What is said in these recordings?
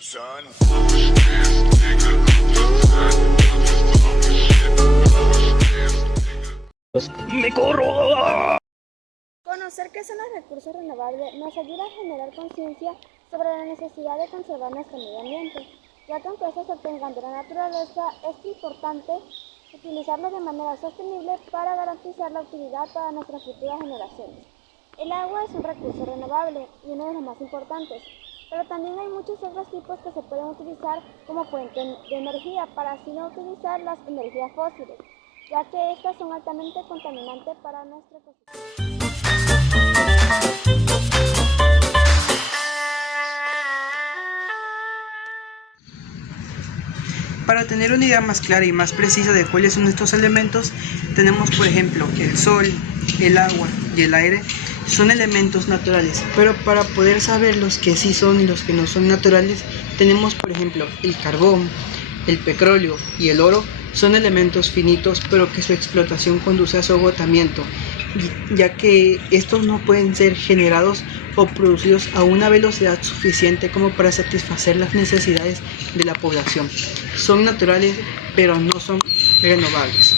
son. ¡Me corro! Conocer qué son los recursos renovables nos ayuda a generar conciencia sobre la necesidad de conservar nuestro medio ambiente, ya que aunque estos se obtengan de la naturaleza, es importante utilizarlos de manera sostenible para garantizar la utilidad para nuestras futuras generaciones. El agua es un recurso renovable y uno de los más importantes, pero también hay muchos otros tipos que se pueden utilizar como fuente de energía para así no utilizar las energías fósiles, ya que estas son altamente contaminantes para nuestro ecosistema. Para tener una idea más clara y más precisa de cuáles son estos elementos, tenemos por ejemplo el sol, el agua y el aire son elementos naturales, pero para poder saber los que sí son y los que no son naturales, tenemos por ejemplo el carbón, el petróleo y el oro son elementos finitos, pero que su explotación conduce a su agotamiento, ya que estos no pueden ser generados o producidos a una velocidad suficiente como para satisfacer las necesidades de la población. Son naturales, pero no son renovables.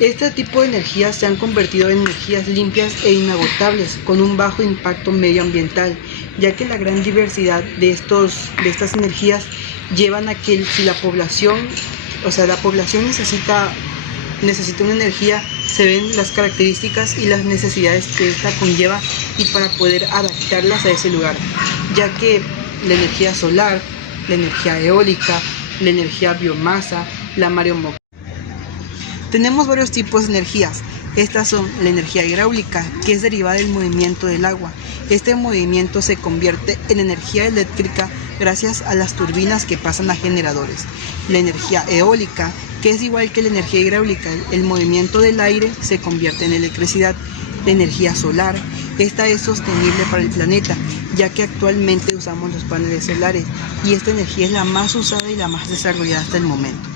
Este tipo de energías se han convertido en energías limpias e inagotables, con un bajo impacto medioambiental, ya que la gran diversidad de estas energías llevan a que si la población necesita una energía, se ven las características y las necesidades que esta conlleva y para poder adaptarlas a ese lugar, ya que la energía solar, la energía eólica, la energía biomasa, la maremotriz. Tenemos varios tipos de energías. Estas son la energía hidráulica, que es derivada del movimiento del agua. Este movimiento se convierte en energía eléctrica gracias a las turbinas que pasan a generadores. La energía eólica, que es igual que la energía hidráulica, el movimiento del aire se convierte en electricidad. La energía solar, esta es sostenible para el planeta, ya que actualmente usamos los paneles solares y esta energía es la más usada y la más desarrollada hasta el momento.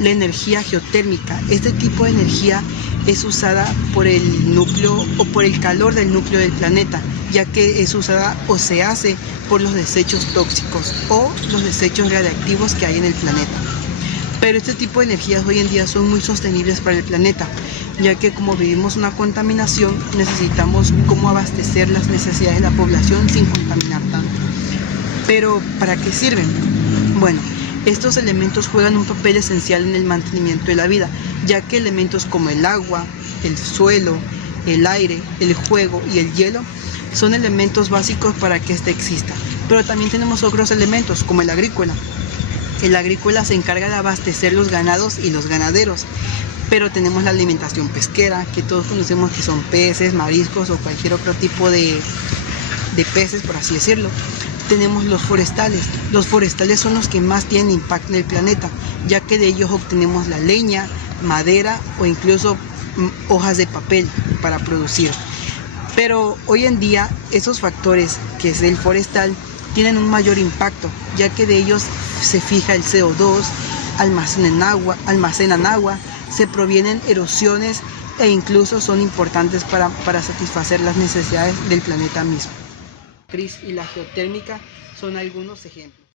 La energía geotérmica, este tipo de energía es usada por el núcleo o por el calor del núcleo del planeta, ya que es usada o se hace por los desechos tóxicos o los desechos radiactivos que hay en el planeta. Pero este tipo de energías hoy en día son muy sostenibles para el planeta, ya que como vivimos una contaminación, necesitamos cómo abastecer las necesidades de la población sin contaminar tanto. Pero, ¿para qué sirven? Bueno, estos elementos juegan un papel esencial en el mantenimiento de la vida, ya que elementos como el agua, el suelo, el aire, el fuego y el hielo son elementos básicos para que éste exista. Pero también tenemos otros elementos como el agrícola. El agrícola se encarga de abastecer los ganados y los ganaderos, pero tenemos la alimentación pesquera, que todos conocemos que son peces, mariscos o cualquier otro tipo de peces, por así decirlo. Tenemos los forestales. Los forestales son los que más tienen impacto en el planeta, ya que de ellos obtenemos la leña, madera o incluso hojas de papel para producir. Pero hoy en día esos factores, que es el forestal, tienen un mayor impacto, ya que de ellos se fija el CO2, almacenan agua, se provienen erosiones e incluso son importantes para satisfacer las necesidades del planeta mismo. Y la geotérmica son algunos ejemplos.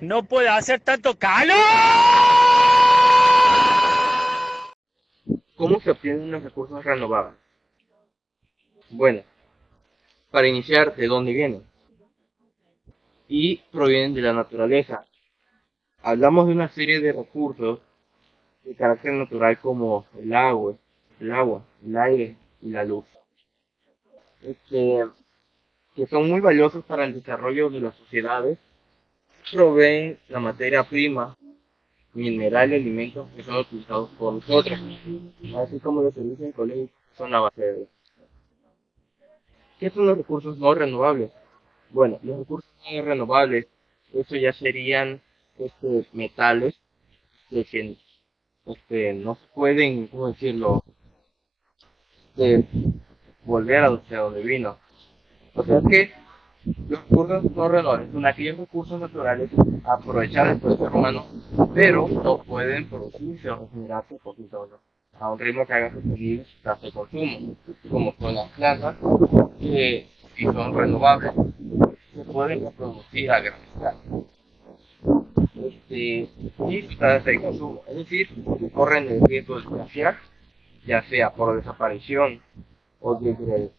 ¡No puede hacer tanto calor! ¿Cómo se obtienen los recursos renovables? Bueno, para iniciar, ¿de dónde vienen? Y provienen de la naturaleza. Hablamos de una serie de recursos de carácter natural como el agua, el aire y la luz, que son muy valiosos para el desarrollo de las sociedades. Proveen la materia prima, mineral y alimentos que son utilizados por nosotros, así como los servicios ecológicos son la base de ellos. ¿Qué son los recursos no renovables? Bueno, los recursos no renovables, eso ya serían metales que no se pueden, ¿cómo decirlo?, volver a donde vino. O sea que los recursos no renovables son aquellos recursos naturales aprovechados por el ser humano, pero no pueden producirse o regenerarse por sí solos. a un ritmo que haga sostenible su tasa de consumo, como son las plantas, que si son renovables, se pueden producir a gran escala. Y su tasa de consumo, es decir, corren el riesgo de escasear, ya sea por desaparición o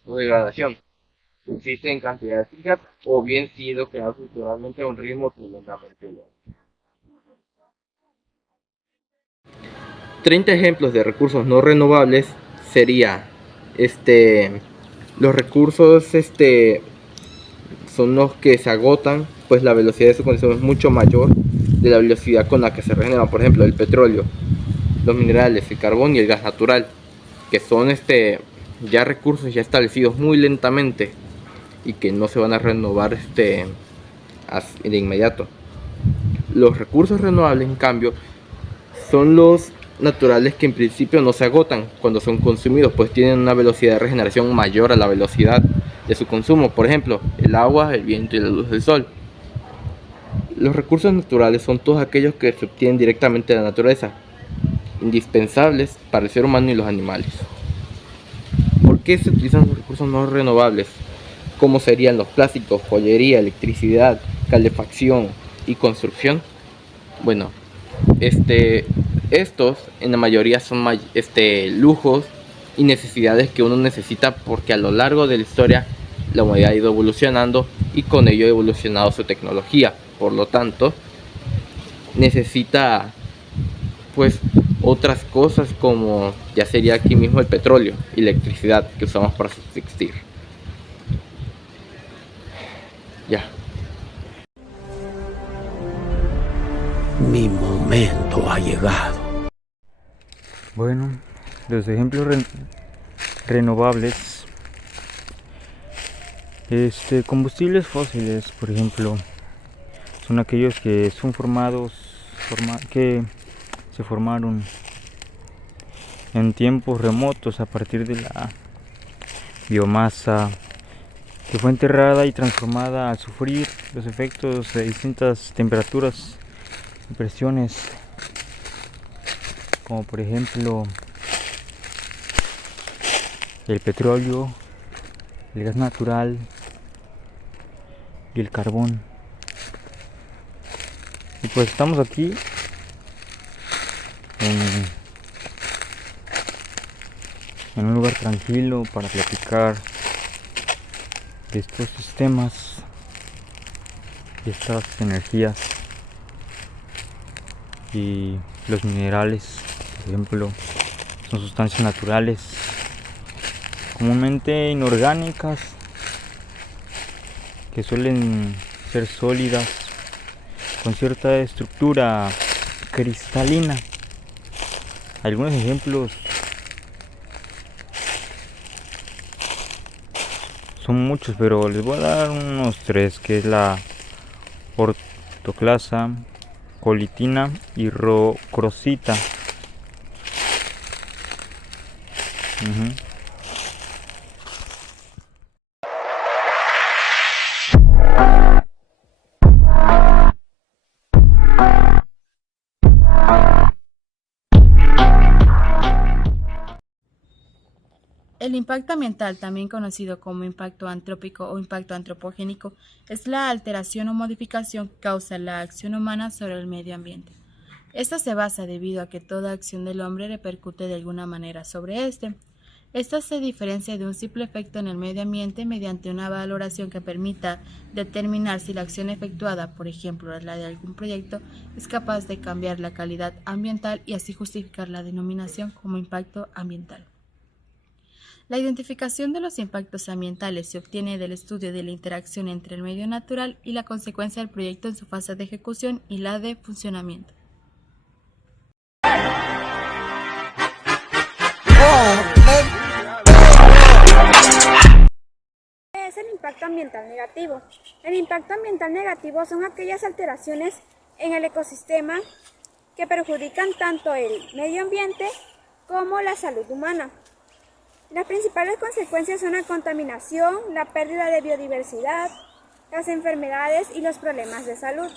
degradación. Existen cantidades fijas o bien sido creados naturalmente a un ritmo tremendamente lento. 30 ejemplos de recursos no renovables sería los recursos son los que se agotan, pues la velocidad de su consumo es mucho mayor de la velocidad con la que se regeneran, por ejemplo, el petróleo, los minerales, el carbón y el gas natural, que son ya recursos ya establecidos muy lentamente y que no se van a renovar de inmediato. Los recursos renovables, en cambio, son los naturales que en principio no se agotan cuando son consumidos, pues tienen una velocidad de regeneración mayor a la velocidad de su consumo. Por ejemplo, el agua, el viento y la luz del sol. Los recursos naturales son todos aquellos que se obtienen directamente de la naturaleza, indispensables para el ser humano y los animales. ¿Por qué se utilizan los recursos no renovables? Como serían los plásticos, joyería, electricidad, calefacción y construcción. Bueno, estos en la mayoría son lujos y necesidades que uno necesita porque a lo largo de la historia la humanidad ha ido evolucionando y con ello ha evolucionado su tecnología. Por lo tanto, necesita pues otras cosas como ya sería aquí mismo el petróleo y electricidad que usamos para subsistir. Ya. Mi momento ha llegado. Bueno, los ejemplos renovables, combustibles fósiles, por ejemplo, son aquellos que son que se formaron en tiempos remotos a partir de la biomasa que fue enterrada y transformada al sufrir los efectos de distintas temperaturas y presiones, como por ejemplo el petróleo, el gas natural y el carbón. Y pues estamos aquí en un lugar tranquilo para platicar de estos sistemas y estas energías y los minerales, por ejemplo, son sustancias naturales comúnmente inorgánicas que suelen ser sólidas con cierta estructura cristalina. Algunos ejemplos son muchos, pero les voy a dar unos 3, que es la ortoclasa, colitina y rocrosita. El impacto ambiental, también conocido como impacto antrópico o impacto antropogénico, es la alteración o modificación que causa la acción humana sobre el medio ambiente. Esta se basa debido a que toda acción del hombre repercute de alguna manera sobre este. Esta se diferencia de un simple efecto en el medio ambiente mediante una valoración que permita determinar si la acción efectuada, por ejemplo la de algún proyecto, es capaz de cambiar la calidad ambiental y así justificar la denominación como impacto ambiental. La identificación de los impactos ambientales se obtiene del estudio de la interacción entre el medio natural y la consecuencia del proyecto en su fase de ejecución y la de funcionamiento. ¿Qué es el impacto ambiental negativo? El impacto ambiental negativo son aquellas alteraciones en el ecosistema que perjudican tanto el medio ambiente como la salud humana. Las principales consecuencias son la contaminación, la pérdida de biodiversidad, las enfermedades y los problemas de salud.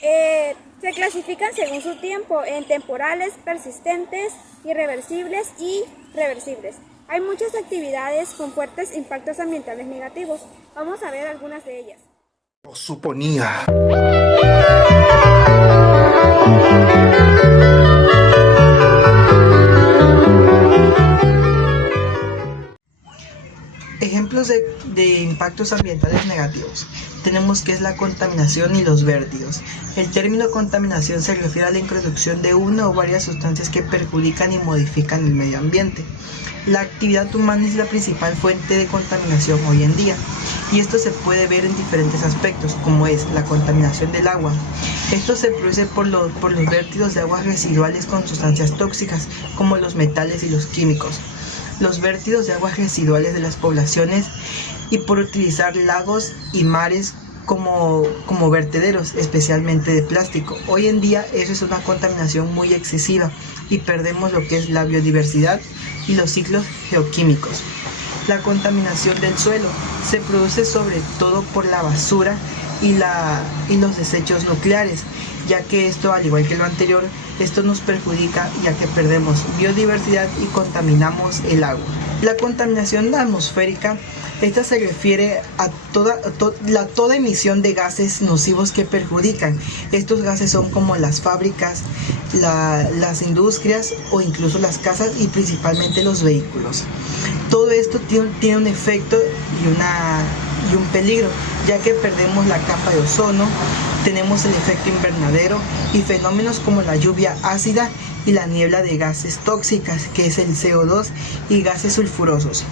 Se clasifican según su tiempo en temporales, persistentes, irreversibles y reversibles. Hay muchas actividades con fuertes impactos ambientales negativos. Vamos a ver algunas de ellas. Lo suponía. Ejemplos de impactos ambientales negativos. Tenemos que es la contaminación y los vértidos. El término contaminación se refiere a la introducción de una o varias sustancias que perjudican y modifican el medio ambiente. La actividad humana es la principal fuente de contaminación hoy en día, y esto se puede ver en diferentes aspectos, como es la contaminación del agua. Esto se produce por los vértidos de aguas residuales con sustancias tóxicas, como los metales y los químicos. Los vértidos de aguas residuales de las poblaciones y por utilizar lagos y mares como vertederos, especialmente de plástico. Hoy en día eso es una contaminación muy excesiva y perdemos lo que es la biodiversidad y los ciclos geoquímicos. La contaminación del suelo se produce sobre todo por la basura y los desechos nucleares, ya que esto, al igual que lo anterior, esto nos perjudica ya que perdemos biodiversidad y contaminamos el agua. La contaminación atmosférica, esta se refiere a toda emisión de gases nocivos que perjudican. Estos gases son como las fábricas, las industrias o incluso las casas y principalmente los vehículos. Todo esto tiene un efecto y un peligro, ya que perdemos la capa de ozono, tenemos el efecto invernadero y fenómenos como la lluvia ácida y la niebla de gases tóxicas, que es el CO2, y gases sulfurosos.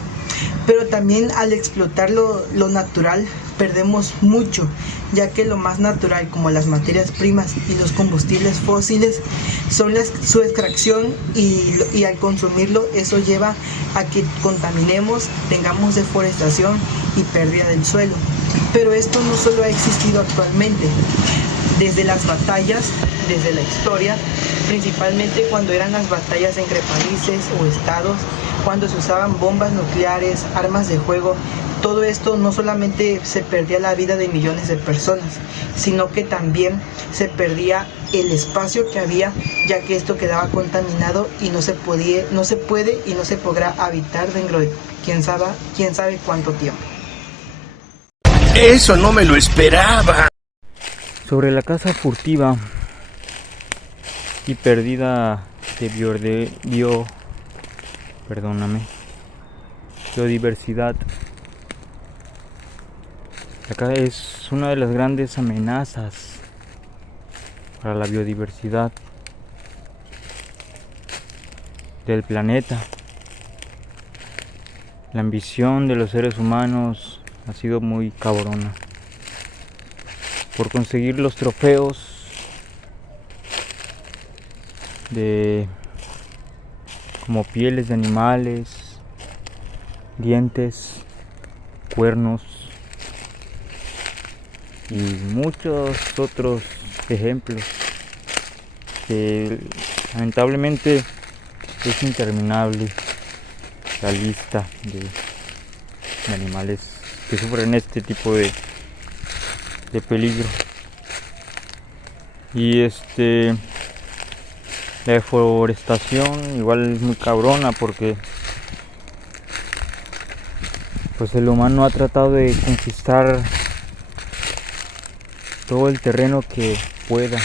Pero también al explotar lo natural perdemos mucho, ya que lo más natural, como las materias primas y los combustibles fósiles, son su extracción y al consumirlo eso lleva a que contaminemos, tengamos deforestación y pérdida del suelo. Pero esto no solo ha existido actualmente. Desde las batallas, desde la historia, principalmente cuando eran las batallas entre países o estados, cuando se usaban bombas nucleares, armas de fuego, todo esto no solamente se perdía la vida de millones de personas, sino que también se perdía el espacio que había, ya que esto quedaba contaminado y no se puede y no se podrá habitar dentro de quién sabe cuánto tiempo. Eso no me lo esperaba. Sobre la caza furtiva y pérdida de biodiversidad. Acá es una de las grandes amenazas para la biodiversidad del planeta. La ambición de los seres humanos ha sido muy cabrona por conseguir los trofeos como pieles de animales, dientes, cuernos y muchos otros ejemplos que lamentablemente es interminable la lista de animales que sufren este tipo de peligro. Y la deforestación igual es muy cabrona porque pues el humano ha tratado de conquistar todo el terreno que pueda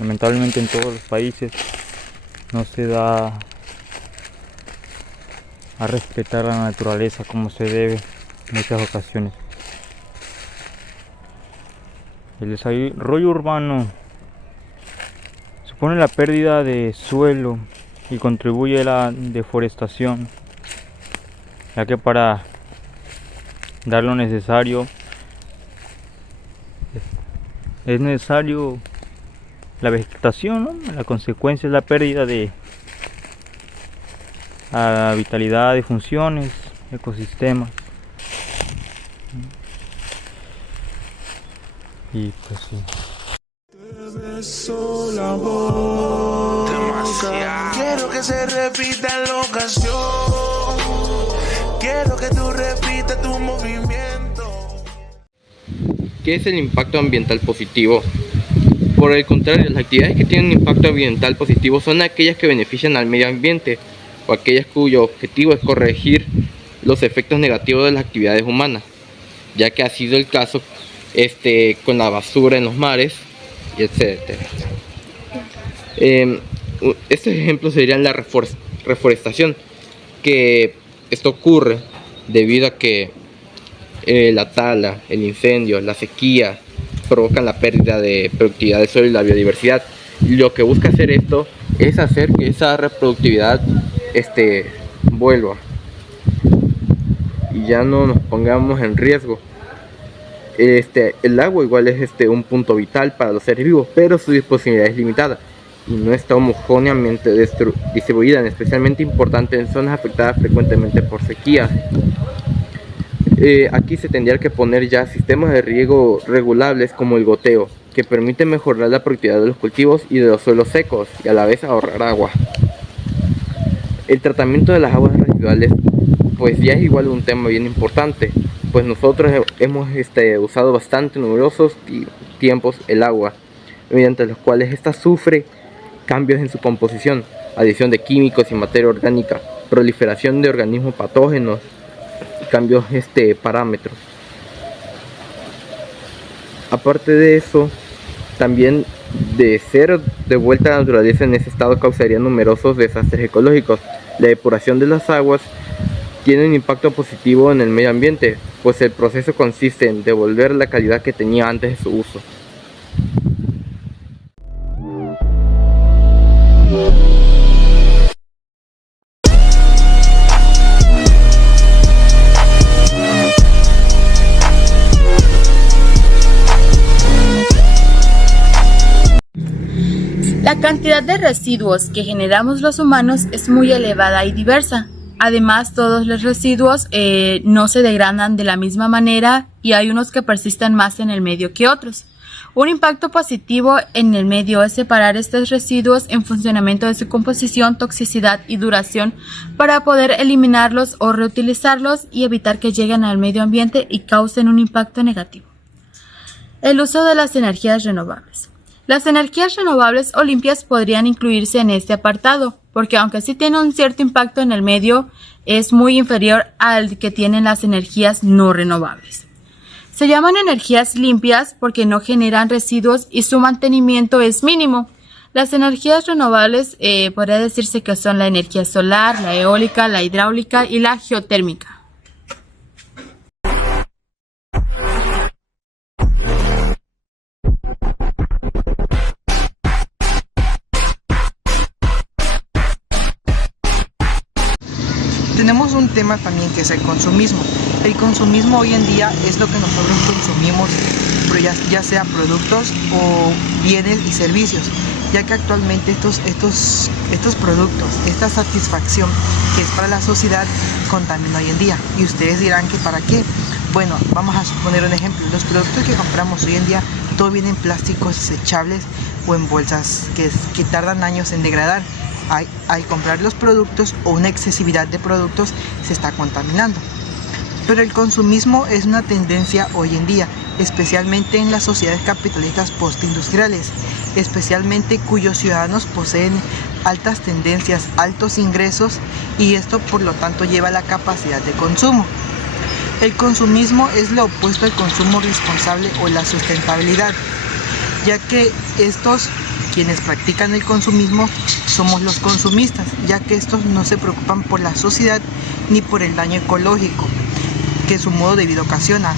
lamentablemente en todos los países no se da a respetar la naturaleza como se debe en muchas ocasiones. El desarrollo urbano supone la pérdida de suelo y contribuye a la deforestación, ya que para dar lo necesario es necesario la vegetación, ¿no? La consecuencia es la pérdida de vitalidad de funciones, ecosistemas. Y pues sí. Quiero que se repita la ocasión. Quiero que tú repitas tu movimiento. ¿Qué es el impacto ambiental positivo? Por el contrario, las actividades que tienen un impacto ambiental positivo son aquellas que benefician al medio ambiente o aquellas cuyo objetivo es corregir los efectos negativos de las actividades humanas, ya que ha sido el caso con la basura en los mares, y etc. Estos ejemplos serían la reforestación, que esto ocurre debido a que la tala, el incendio, la sequía provocan la pérdida de productividad del suelo y la biodiversidad. Lo que busca hacer esto es hacer que esa reproductividad vuelva y ya no nos pongamos en riesgo. El agua igual es un punto vital para los seres vivos, pero su disponibilidad es limitada y no está homogéneamente distribuida, especialmente importante en zonas afectadas frecuentemente por sequías. Aquí se tendría que poner ya sistemas de riego regulables como el goteo, que permite mejorar la productividad de los cultivos y de los suelos secos y a la vez ahorrar agua. El tratamiento de las aguas residuales pues ya es igual un tema bien importante, pues nosotros hemos usado bastante numerosos tiempos el agua, mediante los cuales esta sufre cambios en su composición, adición de químicos y materia orgánica, proliferación de organismos patógenos y cambios parámetros. Aparte de eso, también de ser de vuelta a la naturaleza en ese estado causaría numerosos desastres ecológicos. La depuración de las aguas tiene un impacto positivo en el medio ambiente, pues el proceso consiste en devolver la calidad que tenía antes de su uso. La cantidad de residuos que generamos los humanos es muy elevada y diversa. Además, todos los residuos no se degradan de la misma manera y hay unos que persisten más en el medio que otros. Un impacto positivo en el medio es separar estos residuos en funcionamiento de su composición, toxicidad y duración para poder eliminarlos o reutilizarlos y evitar que lleguen al medio ambiente y causen un impacto negativo. El uso de las energías renovables. Las energías renovables o limpias podrían incluirse en este apartado, porque aunque sí tienen un cierto impacto en el medio, es muy inferior al que tienen las energías no renovables. Se llaman energías limpias porque no generan residuos y su mantenimiento es mínimo. Las energías renovables podría decirse que son la energía solar, la eólica, la hidráulica y la geotérmica. Tenemos un tema también que es el consumismo. El consumismo hoy en día es lo que nosotros consumimos, pero ya sea productos o bienes y servicios, ya que actualmente estos productos, esta satisfacción que es para la sociedad, contamina hoy en día. Y ustedes dirán que ¿para qué? Bueno, vamos a suponer un ejemplo. Los productos que compramos hoy en día, todo viene en plásticos desechables o en bolsas que tardan años en degradar. Al comprar los productos o una excesividad de productos se está contaminando. Pero el consumismo es una tendencia hoy en día, especialmente en las sociedades capitalistas postindustriales, especialmente cuyos ciudadanos poseen altas tendencias, altos ingresos y esto por lo tanto lleva a la capacidad de consumo. El consumismo es lo opuesto al consumo responsable o la sustentabilidad, ya que quienes practican el consumismo somos los consumistas, ya que estos no se preocupan por la sociedad ni por el daño ecológico que su modo de vida ocasiona,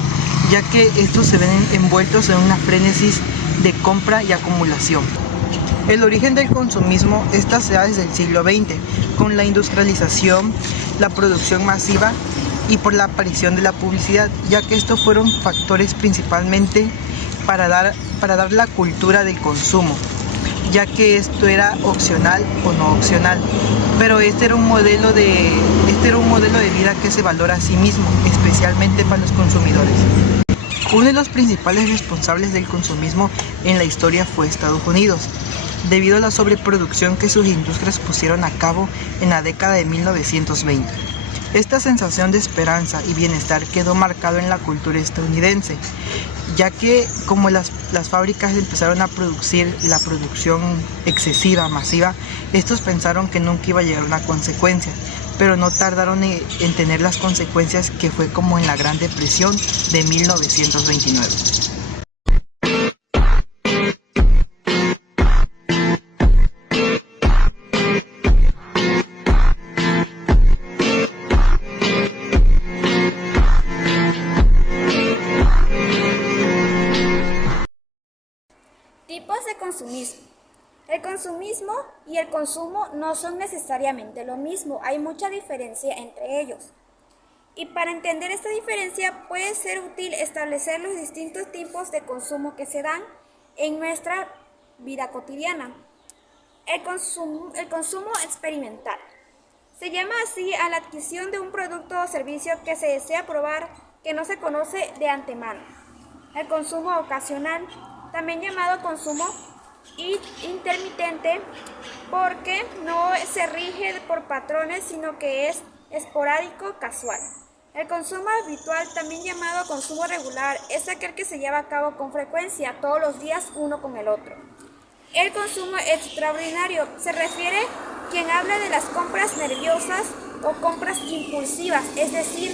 ya que estos se ven envueltos en una frenesis de compra y acumulación. El origen del consumismo se da desde el siglo XX, con la industrialización, la producción masiva y por la aparición de la publicidad, ya que estos fueron factores principalmente para dar la cultura del consumo, ya que esto era opcional o no opcional, pero este era un modelo de vida que se valora a sí mismo, especialmente para los consumidores. Uno de los principales responsables del consumismo en la historia fue Estados Unidos, debido a la sobreproducción que sus industrias pusieron a cabo en la década de 1920. Esta sensación de esperanza y bienestar quedó marcado en la cultura estadounidense, ya que como las fábricas empezaron a producir la producción excesiva, masiva, estos pensaron que nunca iba a llegar una consecuencia, pero no tardaron en tener las consecuencias que fue como en la Gran Depresión de 1929. Tipos de consumismo. El consumismo y el consumo no son necesariamente lo mismo, hay mucha diferencia entre ellos. Y para entender esta diferencia puede ser útil establecer los distintos tipos de consumo que se dan en nuestra vida cotidiana. El consumo experimental. Se llama así a la adquisición de un producto o servicio que se desea probar que no se conoce de antemano. El consumo ocasional, también llamado consumo intermitente, porque no se rige por patrones, sino que es esporádico, casual. El consumo habitual, también llamado consumo regular, es aquel que se lleva a cabo con frecuencia, todos los días uno con el otro. El consumo extraordinario se refiere a quien habla de las compras nerviosas o compras impulsivas, es decir,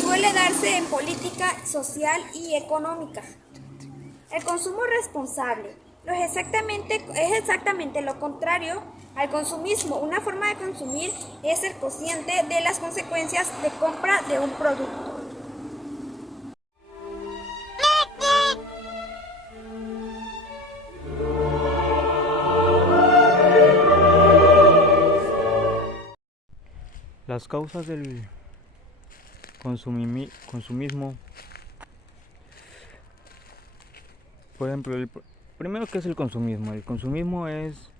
suele darse en política social y económica. El consumo responsable es exactamente lo contrario al consumismo. Una forma de consumir es ser consciente de las consecuencias de compra de un producto. Las causas del consumismo. Por ejemplo, primero, ¿qué es el consumismo? El consumismo es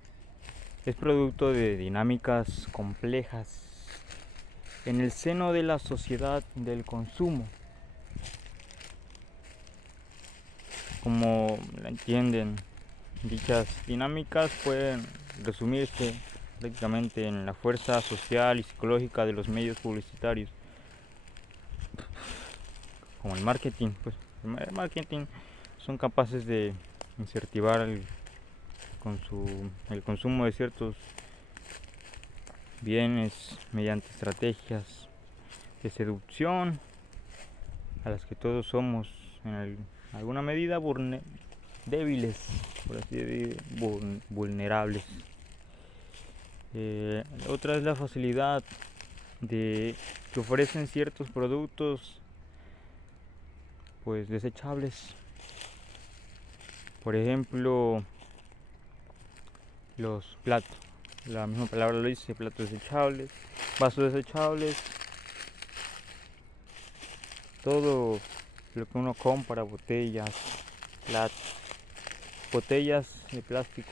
producto de dinámicas complejas en el seno de la sociedad del consumo. Como la entienden, dichas dinámicas pueden resumirse prácticamente en la fuerza social y psicológica de los medios publicitarios, como el marketing. Pues el marketing son capaces de incentivar el consumo de ciertos bienes mediante estrategias de seducción a las que todos somos en alguna medida débiles, por así decir, vulnerables. Otra es la facilidad que ofrecen ciertos productos pues desechables. Por ejemplo, los platos, la misma palabra lo dice, platos desechables, vasos desechables, todo lo que uno compra, botellas, botellas de plástico,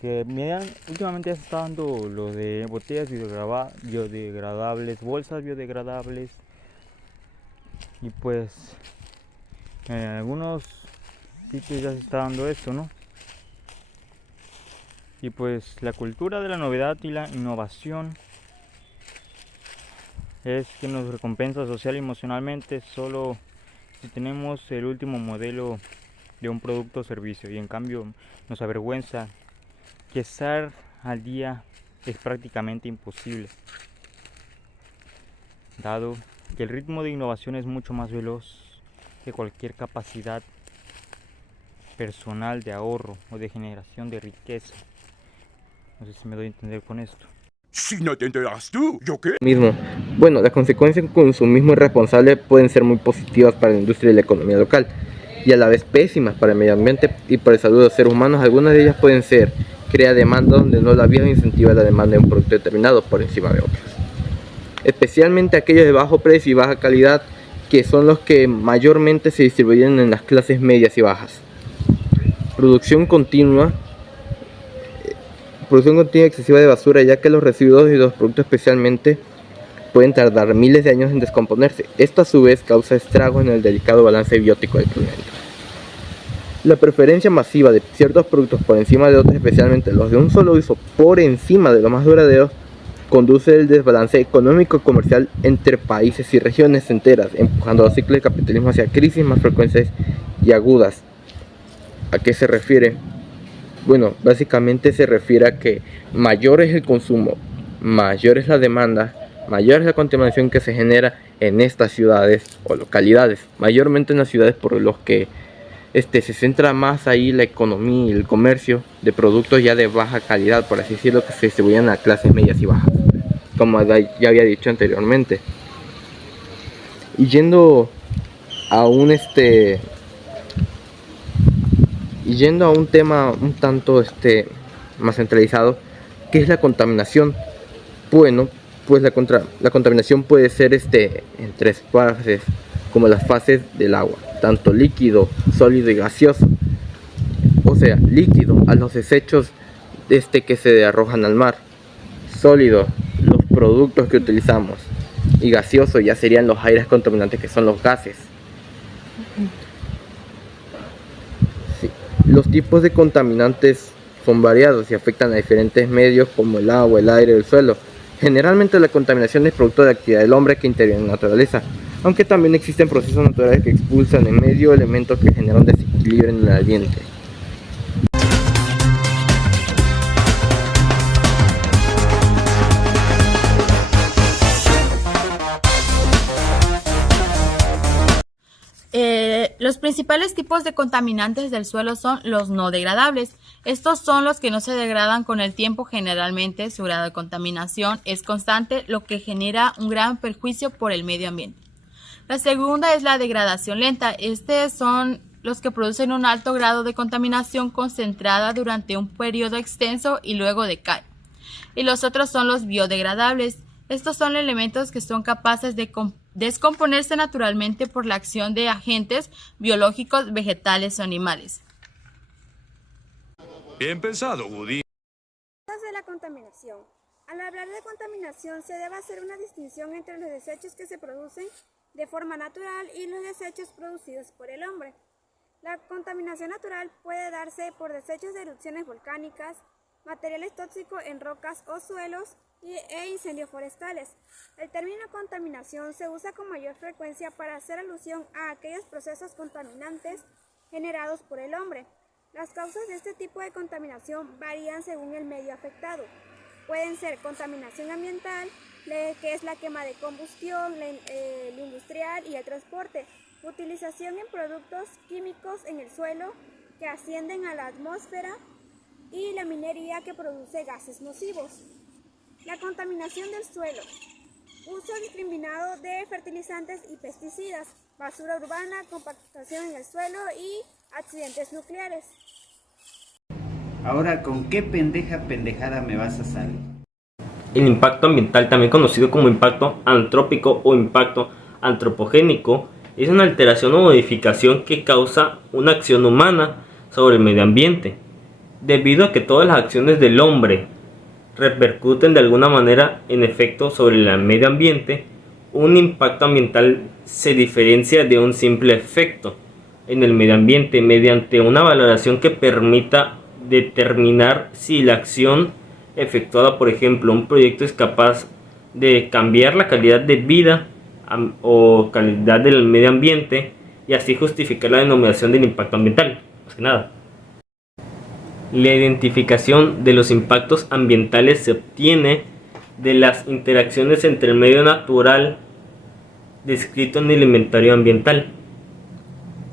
que últimamente ya se está dando lo de botellas biodegradables, bolsas biodegradables, y pues en algunos sitios ya se está dando esto, ¿no? Y pues la cultura de la novedad y la innovación es que nos recompensa social y emocionalmente solo si tenemos el último modelo de un producto o servicio, y en cambio nos avergüenza que estar al día es prácticamente imposible, dado que el ritmo de innovación es mucho más veloz que cualquier capacidad personal de ahorro o de generación de riqueza. No sé si me doy a entender con esto. Si no te enteras tú, ¿yo qué? Bueno, las consecuencias del consumismo irresponsable pueden ser muy positivas para la industria y la economía local, y a la vez pésimas para el medio ambiente y para la salud de los seres humanos. Algunas de ellas pueden ser: crea demanda donde no la había, o incentiva la demanda de un producto determinado por encima de otros, especialmente aquellos de bajo precio y baja calidad, que son los que mayormente se distribuyen en las clases medias y bajas. Producción continua excesiva de basura, ya que los residuos y los productos especialmente pueden tardar miles de años en descomponerse. Esto a su vez causa estragos en el delicado balance biótico del planeta. La preferencia masiva de ciertos productos por encima de otros, especialmente los de un solo uso por encima de los más duraderos, conduce el desbalance económico y comercial entre países y regiones enteras, empujando los ciclos de capitalismo hacia crisis más frecuentes y agudas. ¿A qué se refiere? Bueno, básicamente se refiere a que mayor es el consumo, mayor es la demanda, mayor es la contaminación que se genera en estas ciudades o localidades, mayormente en las ciudades por los que se centra más ahí la economía y el comercio de productos ya de baja calidad, por así decirlo, que se distribuyen a clases medias y bajas, como ya había dicho anteriormente. Y yendo a un tema un tanto más centralizado, ¿qué es la contaminación? Bueno, pues la contaminación puede ser en tres fases, como las fases del agua, tanto líquido, sólido y gaseoso. O sea, líquido, a los desechos que se arrojan al mar; sólido, los productos que utilizamos; y gaseoso ya serían los aires contaminantes, que son los gases. Sí. Los tipos de contaminantes son variados y afectan a diferentes medios como el agua, el aire y el suelo. Generalmente la contaminación es producto de la actividad del hombre que interviene en la naturaleza, aunque también existen procesos naturales que expulsan en medio elementos que generan desequilibrio en el ambiente. Los principales tipos de contaminantes del suelo son los no degradables. Estos son los que no se degradan con el tiempo. Generalmente su grado de contaminación es constante, lo que genera un gran perjuicio por el medio ambiente. La segunda es la degradación lenta. Son los que producen un alto grado de contaminación concentrada durante un periodo extenso y luego decae. Y los otros son los biodegradables. Estos son elementos que son capaces de descomponerse naturalmente por la acción de agentes biológicos, vegetales o animales. Bien pensado, Woody. De la contaminación. Al hablar de contaminación se debe hacer una distinción entre los desechos que se producen de forma natural y los desechos producidos por el hombre. La contaminación natural puede darse por desechos de erupciones volcánicas, materiales tóxicos en rocas o suelos e incendios forestales. El término contaminación se usa con mayor frecuencia para hacer alusión a aquellos procesos contaminantes generados por el hombre. Las causas de este tipo de contaminación varían según el medio afectado. Pueden ser contaminación ambiental, que es la quema de combustión, el industrial y el transporte, utilización en productos químicos en el suelo que ascienden a la atmósfera y la minería que produce gases nocivos. La contaminación del suelo, uso indiscriminado de fertilizantes y pesticidas, basura urbana, compactación en el suelo y accidentes nucleares. Ahora, ¿con qué pendejada me vas a salir? El impacto ambiental, también conocido como impacto antrópico o impacto antropogénico, es una alteración o modificación que causa una acción humana sobre el medio ambiente. Debido a que todas las acciones del hombre repercuten de alguna manera en efecto sobre el medio ambiente, un impacto ambiental se diferencia de un simple efecto en el medio ambiente mediante una valoración que permita determinar si la acción efectuada, por ejemplo, un proyecto es capaz de cambiar la calidad de vida o calidad del medio ambiente y así justificar la denominación del impacto ambiental. Más que nada, la identificación de los impactos ambientales se obtiene de las interacciones entre el medio natural descrito en el inventario ambiental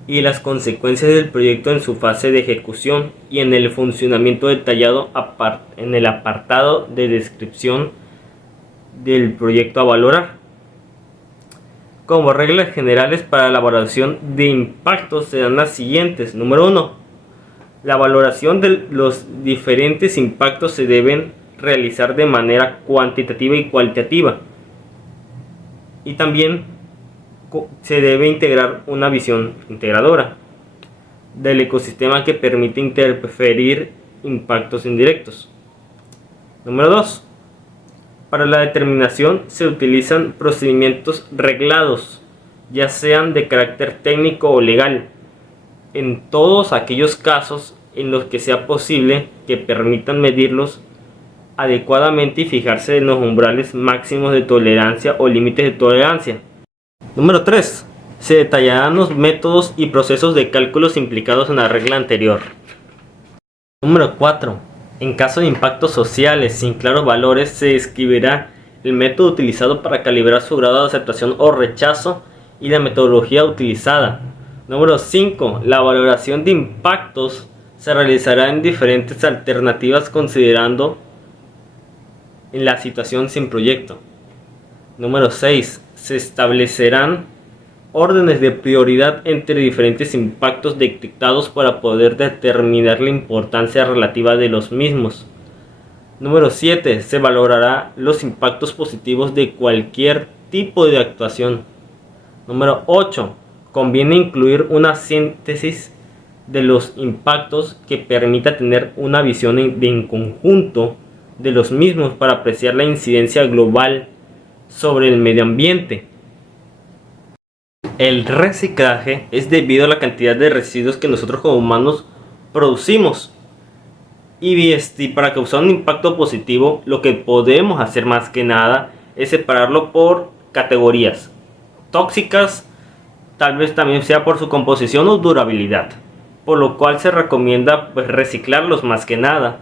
y las consecuencias del proyecto en su fase de ejecución y en el funcionamiento detallado en el apartado de descripción del proyecto a valorar. Como reglas generales para la valoración de impactos se dan las siguientes. Número 1. La valoración de los diferentes impactos se deben realizar de manera cuantitativa y cualitativa. Y también se debe integrar una visión integradora del ecosistema que permite interferir impactos indirectos. Número 2. Para la determinación se utilizan procedimientos reglados, ya sean de carácter técnico o legal, en todos aquellos casos en los que sea posible que permitan medirlos adecuadamente y fijarse en los umbrales máximos de tolerancia o límites de tolerancia. Número 3. Se detallarán los métodos y procesos de cálculos implicados en la regla anterior. Número 4. En caso de impactos sociales sin claros valores, se describirá el método utilizado para calibrar su grado de aceptación o rechazo y la metodología utilizada. Número 5. La valoración de impactos se realizará en diferentes alternativas considerando en la situación sin proyecto. Número 6. Se establecerán órdenes de prioridad entre diferentes impactos detectados para poder determinar la importancia relativa de los mismos. Número 7. Se valorará los impactos positivos de cualquier tipo de actuación. Número 8. Conviene incluir una síntesis de los impactos que permita tener una visión en conjunto de los mismos para apreciar la incidencia global sobre el medio ambiente. El reciclaje es debido a la cantidad de residuos que nosotros como humanos producimos. Y para causar un impacto positivo, lo que podemos hacer más que nada es separarlo por categorías. Tóxicas, tal vez también sea por su composición o durabilidad, por lo cual se recomienda reciclarlos más que nada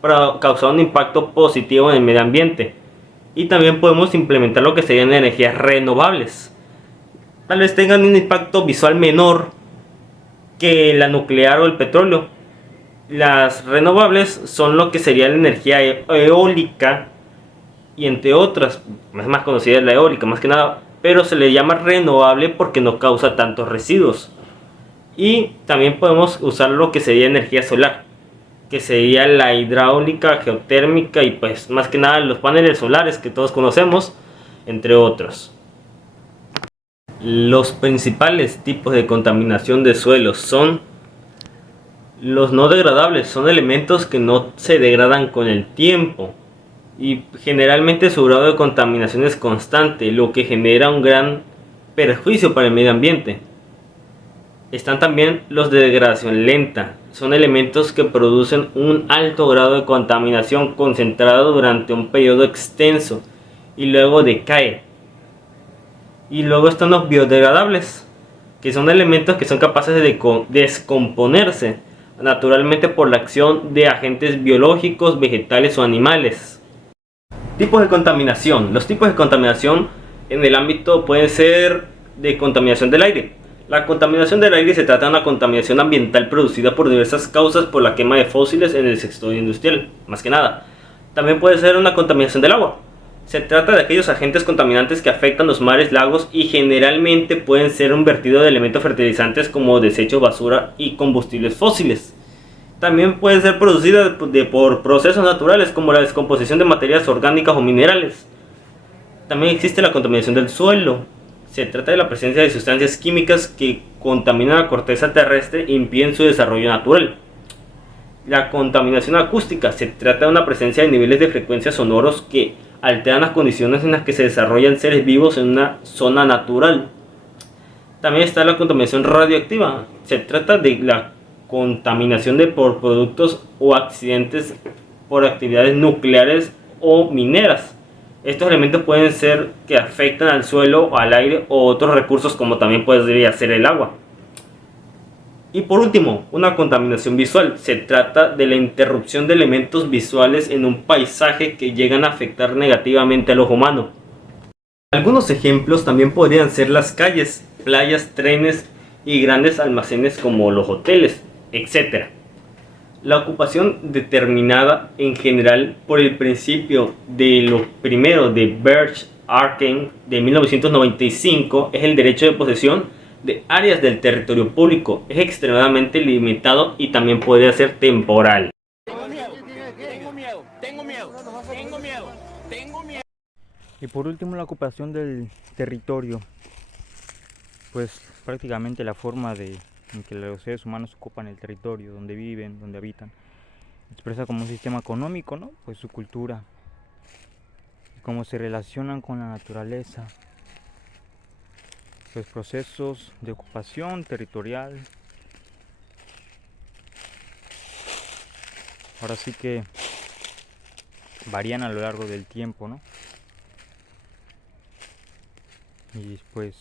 para causar un impacto positivo en el medio ambiente. Y también podemos implementar lo que serían energías renovables. Tal vez tengan un impacto visual menor que la nuclear o el petróleo. Las renovables son lo que sería la energía eólica y entre otras, es más conocida la eólica más que nada, pero se le llama renovable porque no causa tantos residuos. Y también podemos usar lo que sería energía solar, que sería la hidráulica, geotérmica y pues más que nada los paneles solares que todos conocemos, entre otros. Los principales tipos de contaminación de suelos son los no degradables, son elementos que no se degradan con el tiempo y generalmente su grado de contaminación es constante, lo que genera un gran perjuicio para el medio ambiente. Están también los de degradación lenta, son elementos que producen un alto grado de contaminación concentrado durante un periodo extenso y luego decae. Y luego están los biodegradables, que son elementos que son capaces de descomponerse naturalmente por la acción de agentes biológicos, vegetales o animales. Tipos de contaminación. Los tipos de contaminación en el ámbito pueden ser de contaminación del aire. La contaminación del aire se trata de una contaminación ambiental producida por diversas causas por la quema de fósiles en el sector industrial, más que nada. También puede ser una contaminación del agua. Se trata de aquellos agentes contaminantes que afectan los mares, lagos y generalmente pueden ser un vertido de elementos fertilizantes como desechos, basura y combustibles fósiles. También puede ser producida por procesos naturales como la descomposición de materias orgánicas o minerales. También existe la contaminación del suelo. Se trata de la presencia de sustancias químicas que contaminan la corteza terrestre e impiden su desarrollo natural. La contaminación acústica. Se trata de una presencia de niveles de frecuencias sonoros que alteran las condiciones en las que se desarrollan seres vivos en una zona natural. También está la contaminación radioactiva. Se trata de la contaminación por productos o accidentes por actividades nucleares o mineras. Estos elementos pueden ser que afectan al suelo, al aire o otros recursos como también podría ser el agua. Y por último, una contaminación visual. Se trata de la interrupción de elementos visuales en un paisaje que llegan a afectar negativamente al ojo humano. Algunos ejemplos también podrían ser las calles, playas, trenes y grandes almacenes como los hoteles, etc. La ocupación determinada en general por el principio de lo primero de Berch-Arkin de 1995 es el derecho de posesión de áreas del territorio público. Es extremadamente limitado y también podría ser temporal. Y por último, la ocupación del territorio, pues prácticamente la forma en que los seres humanos ocupan el territorio, donde viven, donde habitan, expresa como un sistema económico, ¿no? Pues su cultura, cómo se relacionan con la naturaleza, los procesos de ocupación territorial. Ahora sí que varían a lo largo del tiempo, ¿no? Y pues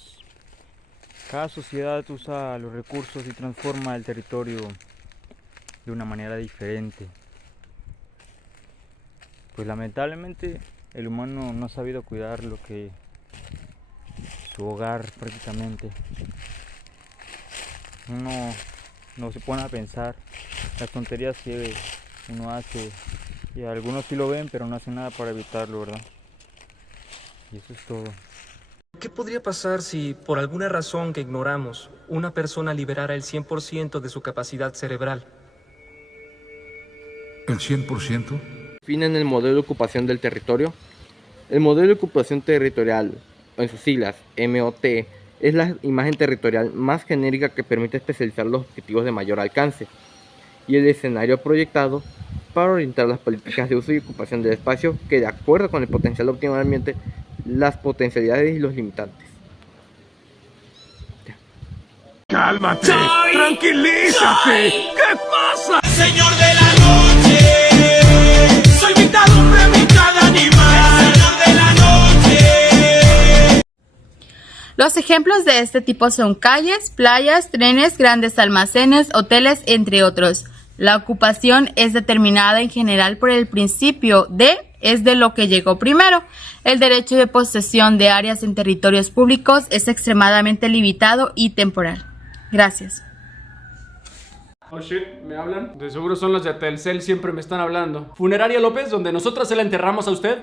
cada sociedad usa los recursos y transforma el territorio de una manera diferente. Pues lamentablemente el humano no ha sabido cuidar lo que su hogar prácticamente. Uno no se pone a pensar las tonterías que uno hace, y algunos sí lo ven pero no hacen nada para evitarlo, ¿verdad? Y eso es todo. ¿Qué podría pasar si, por alguna razón que ignoramos, una persona liberara el 100% de su capacidad cerebral? ¿El 100%? Definen el modelo de ocupación del territorio. El modelo de ocupación territorial, o en sus siglas MOT, es la imagen territorial más genérica que permite especializar los objetivos de mayor alcance y el escenario proyectado para orientar las políticas de uso y ocupación del espacio que, de acuerdo con el potencial óptimo del ambiente, las potencialidades y los limitantes. ¡Cálmate! ¡Tranquilízate! ¿Qué pasa? Señor de la noche, soy mitad hombre, mitad animal. Señor de la noche. Los ejemplos de este tipo son calles, playas, trenes, grandes almacenes, hoteles, entre otros. La ocupación es determinada en general por el principio de es de lo que llegó primero. El derecho de posesión de áreas en territorios públicos es extremadamente limitado y temporal. Gracias. Oh shit, ¿me hablan? De seguro son los de Telcel, siempre me están hablando. Funeraria López, donde nosotros se la enterramos a usted.